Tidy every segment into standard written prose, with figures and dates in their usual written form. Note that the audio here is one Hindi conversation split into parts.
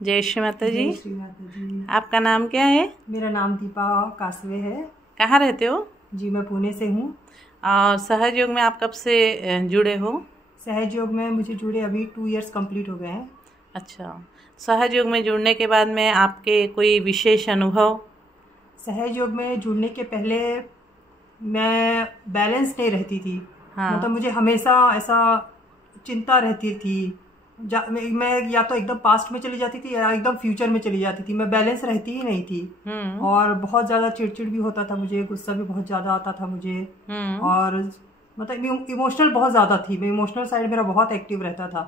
जय श्री माता जी। जय श्री माता जी। आपका नाम क्या है? मेरा नाम दीपा कासवे है। कहाँ रहते हो? जी मैं पुणे से हूँ। और सहज योग में आप कब से जुड़े हो? सहज योग में मुझे जुड़े अभी 2 इयर्स कंप्लीट हो गए हैं। अच्छा, सहज योग में जुड़ने के बाद में आपके कोई विशेष अनुभव? सहज योग में जुड़ने के पहले मैं बैलेंस नहीं रहती थी। हाँ। मतलब मुझे हमेशा ऐसा चिंता रहती थी। मैं या तो एकदम पास्ट में चली जाती थी या एकदम फ्यूचर में चली जाती थी। मैं बैलेंस रहती ही नहीं थी। और बहुत ज़्यादा चिड़चिड़ भी होता था मुझे, गुस्सा भी बहुत ज़्यादा आता था मुझे। और मतलब इमोशनल बहुत ज़्यादा थी। मैं इमोशनल साइड मेरा बहुत एक्टिव रहता था।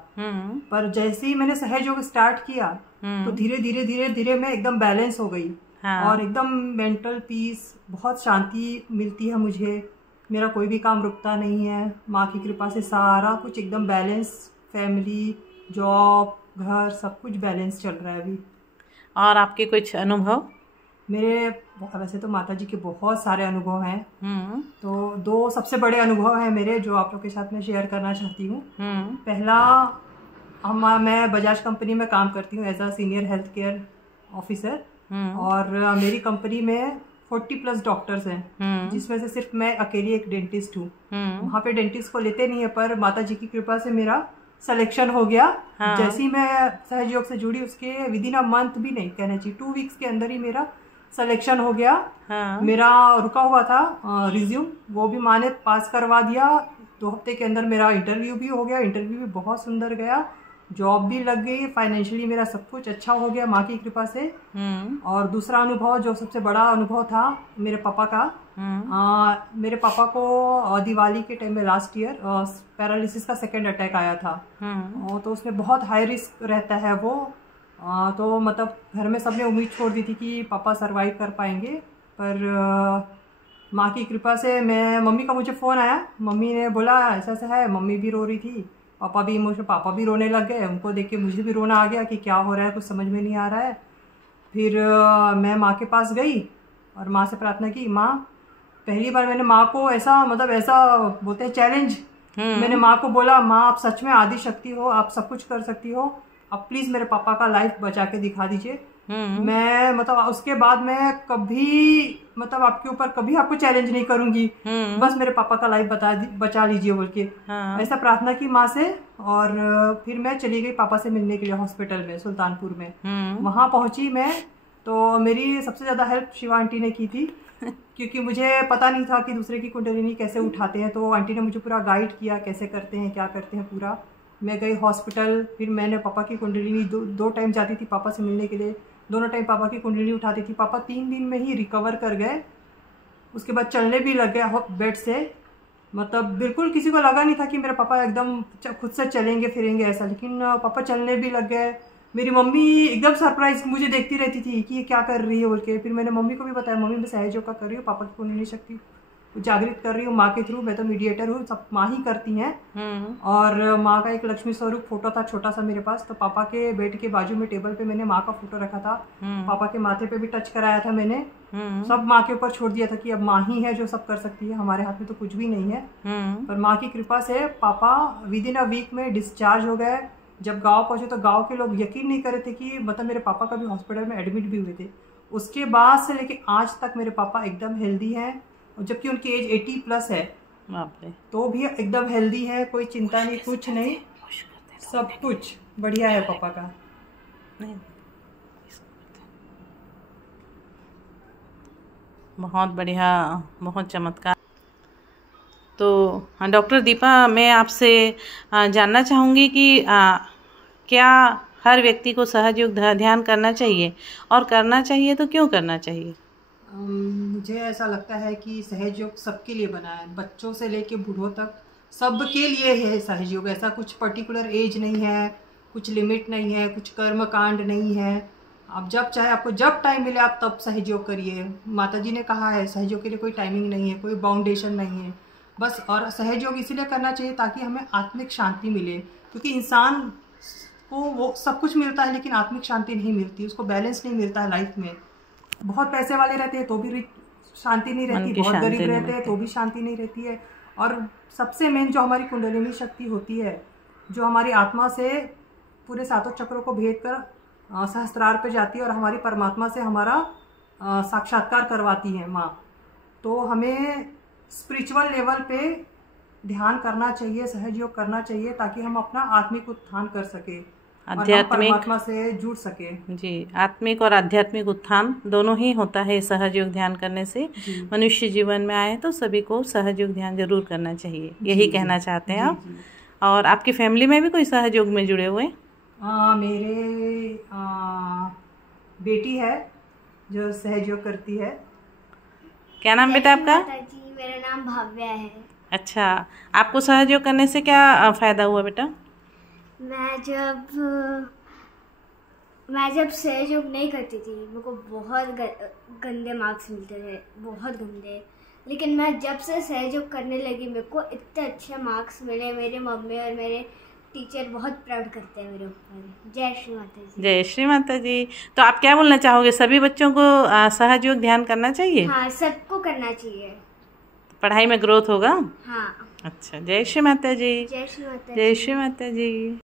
पर जैसे ही मैंने सहज योग स्टार्ट किया तो धीरे धीरे धीरे धीरे मैं एकदम बैलेंस हो गई। हाँ। और एकदम मेंटल पीस, बहुत शांति मिलती है मुझे। मेरा कोई भी काम रुकता नहीं है। माँ की कृपा से सारा कुछ एकदम बैलेंस, फैमिली, जॉब, घर, सब कुछ बैलेंस चल रहा है अभी। और आपके कुछ अनुभव? मेरे वैसे तो माता जी के बहुत सारे अनुभव हैं। तो 2 सबसे बड़े अनुभव हैं मेरे जो आप लोग के साथ में शेयर करना चाहती हूँ। पहला, मैं बजाज कंपनी में काम करती हूँ as a senior health care officer. और मेरी कंपनी में 40+ डॉक्टर्स हैं, जिसमें से सिर्फ मैं अकेली एक डेंटिस्ट हूँ। वहाँ पे डेंटिस्ट को लेते नहीं है, पर माता जी की कृपा से मेरा सिलेक्शन हो गया। हाँ। जैसे ही मैं सहज योग से जुड़ी उसके विदिन अ मंथ भी नहीं कहना चाहिए, 2 वीक्स के अंदर ही मेरा सिलेक्शन हो गया। हाँ। मेरा रुका हुआ था रिज्यूम, वो भी माँ ने पास करवा दिया। 2 हफ्ते के अंदर मेरा इंटरव्यू भी हो गया। इंटरव्यू भी बहुत सुंदर गया, जॉब भी लग गई, फाइनेंशियली मेरा सब कुछ अच्छा हो गया माँ की कृपा से। और दूसरा अनुभव, जो सबसे बड़ा अनुभव था मेरे पापा का। मेरे पापा को दिवाली के टाइम में लास्ट ईयर पैरालिसिस का 2nd अटैक आया था। तो उसमें बहुत हाई रिस्क रहता है वो। तो मतलब घर में सबने उम्मीद छोड़ दी थी कि पापा सरवाइव कर पाएंगे। पर माँ की कृपा से मम्मी का मुझे फ़ोन आया। मम्मी ने बोला ऐसा ऐसा है। मम्मी भी रो रही थी, पापा भी इमोशनल, पापा भी रोने लग गए। उनको देख के मुझे भी रोना आ गया कि क्या हो रहा है, कुछ समझ में नहीं आ रहा है। फिर मैं माँ के पास गई और माँ से प्रार्थना की। माँ, पहली बार मैंने माँ को ऐसा, मतलब ऐसा बोलते हैं चैलेंज, मैंने माँ को बोला, माँ आप सच में आदि शक्ति हो, आप सब कुछ कर सकती हो, अब प्लीज मेरे पापा का लाइफ बचा के दिखा दीजिए। मैं मतलब उसके बाद मैं कभी मतलब आपके ऊपर कभी आपको चैलेंज नहीं करूंगी, बस मेरे पापा का लाइफ बचा लीजिए बोल के। ऐसा प्रार्थना की माँ से। और फिर मैं चली गई पापा से मिलने के लिए हॉस्पिटल में, सुल्तानपुर में। वहां पहुंची मैं तो मेरी सबसे ज्यादा हेल्प शिवा आंटी ने की थी, क्योंकि मुझे पता नहीं था कि दूसरे की कुंडलिनी कैसे उठाते हैं। तो आंटी ने मुझे पूरा गाइड किया कैसे करते हैं, क्या करते हैं पूरा। मैं गई हॉस्पिटल, फिर मैंने पापा की कुंडलिनी दो टाइम जाती थी पापा से मिलने के लिए। दोनों टाइम पापा की कुंडलिनी उठाती थी। पापा 3 दिन में ही रिकवर कर गए। उसके बाद चलने भी लग गया बेड से। मतलब बिल्कुल किसी को लगा नहीं था कि मेरे पापा एकदम खुद से चलेंगे फिरेंगे ऐसा, लेकिन पापा चलने भी लग गए। मेरी मम्मी एकदम सरप्राइज मुझे देखती रहती थी कि ये क्या कर रही है बोल के। फिर मैंने मम्मी को भी बताया, मम्मी मैं सहज योग का कर रही हूँ, पापा की कुंडलिनी शक्ति जागृत कर रही हूँ माँ के थ्रू। मैं तो मीडिएटर हूँ, सब माँ ही करती हैं। और माँ का एक लक्ष्मी स्वरूप फोटो था छोटा सा मेरे पास, तो पापा के बेड के बाजू में टेबल पे मैंने माँ का फोटो रखा था। पापा के माथे पे भी टच कराया था मैंने। सब माँ के ऊपर छोड़ दिया था कि अब माँ ही है जो सब कर सकती है, हमारे हाथ में तो कुछ भी नहीं है। पर माँ की कृपा से पापा विदिन अ वीक में डिस्चार्ज हो गए। जब गाँव पहुंचे तो गाँव के लोग यकीन नहीं कर रहे थे कि मतलब मेरे पापा कभी हॉस्पिटल में एडमिट भी हुए थे। उसके बाद से लेके आज तक मेरे पापा एकदम हेल्दी हैं, जबकि उनकी एज 80+ है। तो भी एकदम हेल्दी है, कोई चिंता नहीं, कुछ नहीं, सब कुछ बढ़िया है पापा का। बहुत बढ़िया, बहुत चमत्कार। तो हाँ डॉक्टर दीपा, मैं आपसे जानना चाहूँगी कि क्या हर व्यक्ति को सहज योग ध्यान करना चाहिए, और करना चाहिए तो क्यों करना चाहिए? मुझे ऐसा लगता है कि सहज योग सबके लिए बना है, बच्चों से लेके बूढ़ों तक सबके लिए है सहज योग। ऐसा कुछ पर्टिकुलर एज नहीं है, कुछ लिमिट नहीं है, कुछ कर्म कांड नहीं है। आप जब चाहे, आपको जब टाइम मिले आप तब सहज योग करिए। माता जी ने कहा है सहज योग के लिए कोई टाइमिंग नहीं है, कोई बाउंडेशन नहीं है बस। और सहज योग इसीलिए करना चाहिए ताकि हमें आत्मिक शांति मिले, क्योंकि इंसान को वो सब कुछ मिलता है लेकिन आत्मिक शांति नहीं मिलती, उसको बैलेंस नहीं मिलता है लाइफ में। बहुत पैसे वाले रहते हैं तो भी शांति नहीं रहती, बहुत गरीब रहते हैं तो भी शांति नहीं रहती है। और सबसे मेन जो हमारी कुंडलिनी शक्ति होती है, जो हमारी आत्मा से पूरे 7 चक्रों को भेद कर सहस्त्रार पे जाती है और हमारी परमात्मा से हमारा साक्षात्कार करवाती है माँ। तो हमें स्पिरिचुअल लेवल पे ध्यान करना चाहिए, सहयोग करना चाहिए, ताकि हम अपना आत्मिक उत्थान कर सके, आध्यात्मिक परमात्मा से जुड़ सके। जी, आत्मिक और आध्यात्मिक उत्थान दोनों ही होता है सहयोग ध्यान करने से। मनुष्य जीवन में आए तो सभी को सहयोग ध्यान जरूर करना चाहिए, यही कहना चाहते हैं आप। और आपकी फैमिली में भी कोई सहयोग में जुड़े हुए? मेरे बेटी है जो सहयोग करती है। क्या नाम बेटा आपका? जी, मेरा नाम भाव्या है। अच्छा, आपको सहयोग करने से क्या फ़ायदा हुआ बेटा? मैं जब सहयोग नहीं करती थी मेरे को बहुत गंदे मार्क्स मिलते थे, बहुत गंदे। लेकिन मैं जब से सहयोग करने लगी मेरे को इतने अच्छे मार्क्स मिले। मेरे मम्मी और मेरे टीचर बहुत प्राउड करते हैं मेरे ऊपर। जय श्री माता जी। जय श्री माता जी। तो आप क्या बोलना चाहोगे, सभी बच्चों को सहयोग ध्यान करना चाहिए? हाँ, सबको करना चाहिए, पढ़ाई में ग्रोथ होगा। हाँ। अच्छा, जय श्री माता जी। जय श्री माता जी। जय श्री माता जी।